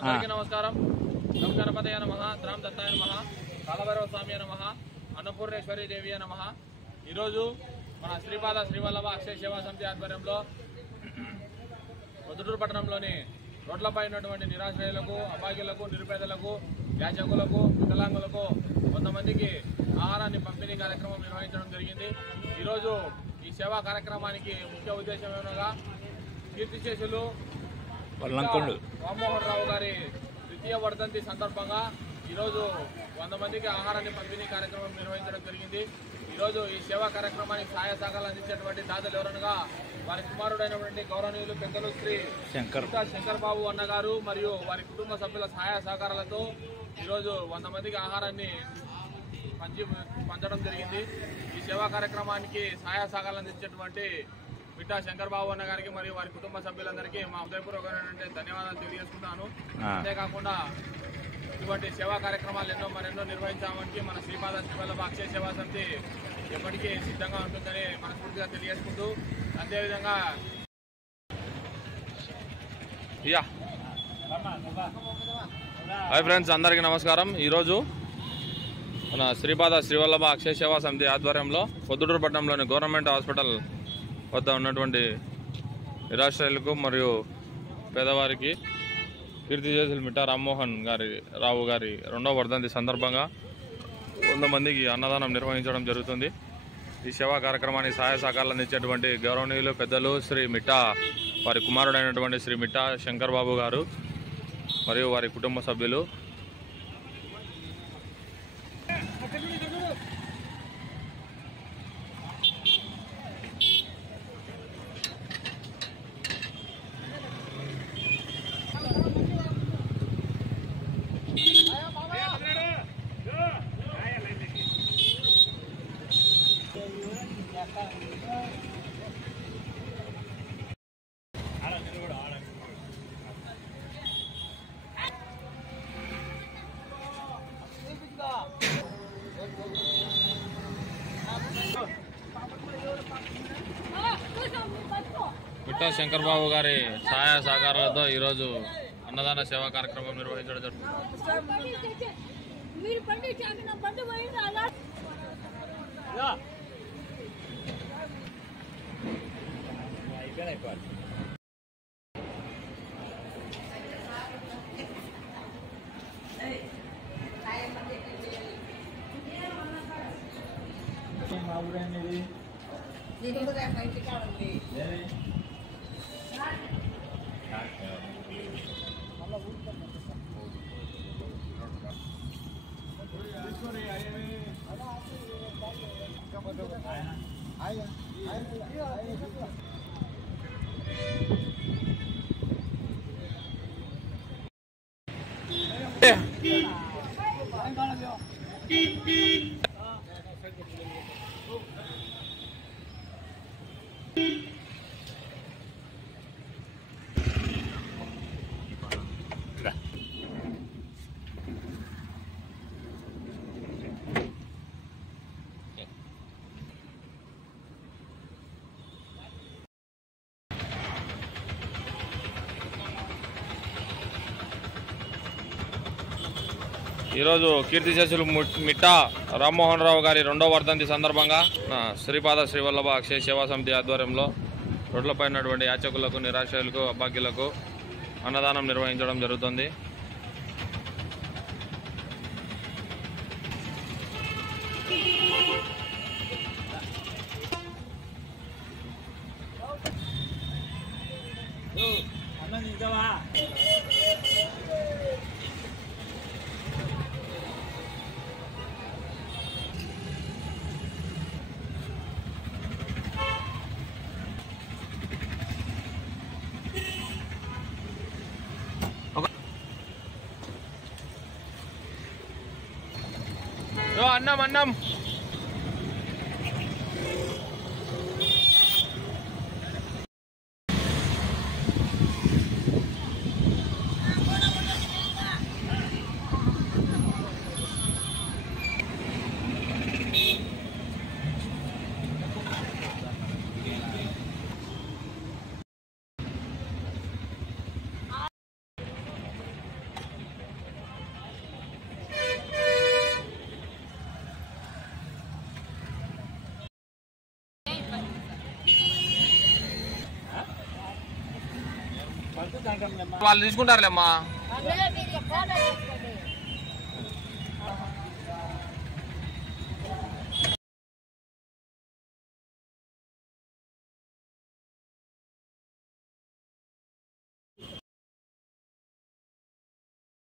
అందరికీ నమస్కారం. గం గణపతయ నమః, శ్రామ్ దత్తాయ నమః, కాలభైరవ స్వామి నమః, అన్నపూర్ణేశ్వరి దేవి నమః. ఈరోజు మన శ్రీపాద శ్రీవల్లభ అక్షయ సేవా సమితి ఆధ్వర్యంలో పొద్దుటూరు పట్టణంలోని రోడ్లపై ఉన్నటువంటి నిరాశ్రయులకు, అభాగ్యులకు, నిరుపేదలకు, యాచకులకు, వికలాంగులకు కొంతమందికి ఆహారాన్ని పంపిణీ కార్యక్రమం నిర్వహించడం జరిగింది. ఈరోజు ఈ సేవా కార్యక్రమానికి ముఖ్య ఉద్దేశం ఏమనగా కీర్తిశేషులు రామ్మోహన్ రావు గారి ద్వితీయ వర్ధంతి సందర్భంగా ఈరోజు 100 మందికి ఆహారాన్ని పంపిణీ కార్యక్రమం నిర్వహించడం జరిగింది. ఈరోజు ఈ సేవా కార్యక్రమానికి సహాయ సహకారాలు అందించేటువంటి దాతలు ఎవరనగా వారి కుమారుడైనటువంటి గౌరవనీయులు పెద్దలు శ్రీ శంకర్ బాబు అన్నగారు మరియు వారి కుటుంబ సభ్యుల సహాయ సహకారాలతో ఈరోజు 100 మందికి ఆహారాన్ని పంచడం జరిగింది. ఈ సేవా కార్యక్రమానికి సహాయ సహకారాలు అందించేటువంటి మిట్టా శంకర్ బాబు అన్న గారికి మరియు వారి కుటుంబ సభ్యులందరికీ మా హృదయపూర్వకమైనటువంటి ధన్యవాదాలు తెలియజేసుకుంటాను. అంతేకాకుండా ఇటువంటి సేవా కార్యక్రమాలు మరెన్నో నిర్వహించామని మన శ్రీపాద శ్రీవల్లభ అక్షయ సేవా సమితి ఎప్పటికీ సిద్ధంగా ఉంటుందని మనస్ఫూర్తిగా తెలియజేసుకుంటూ, అదేవిధంగా హాయ్ ఫ్రెండ్స్, అందరికీ నమస్కారం. ఈరోజు మన శ్రీపాద శ్రీవల్లభ అక్షయ సేవా సమితి ఆధ్వర్యంలో పొద్దుటూరు పట్టణంలోని గవర్నమెంట్ హాస్పిటల్ వద్ద ఉన్నటువంటి నిరాశ్రయులకు మరియు పేదవారికి కీర్తిశేషులు మిట్టా రామ్మోహన్ రావు గారి 2వ వర్ధంతి సందర్భంగా 100 మందికి అన్నదానం నిర్వహించడం జరుగుతుంది. ఈ సేవా కార్యక్రమానికి సహాయ సహకారాలు అందించేటువంటి గౌరవనీయులు పెద్దలు శ్రీ మిట్టా వారి కుమారుడైనటువంటి శ్రీ మిట్టా శంకర్ బాబు గారు మరియు వారి కుటుంబ సభ్యులు. మిట్టా శంకర్ బాబు గారి సహాయ సహకారాలతో ఈరోజు అన్నదాన సేవా కార్యక్రమం నిర్వహించడం జరుగుతుంది. ఈరోజు కీర్తిశేషులు మిట్టా రామ్మోహన్ రావు గారి 2వ వర్ధంతి సందర్భంగా శ్రీపాద శ్రీవల్లభ అక్షయ సేవా సమితి ఆధ్వర్యంలో రోడ్లపై ఉన్నటువంటి యాచకులకు, నిరాశ్రయులకు, అభాగ్యులకు అన్నదానం నిర్వహించడం జరుగుతుంది. అన్నం వాళ్ళు తీసుకుంటారులేమ్మా.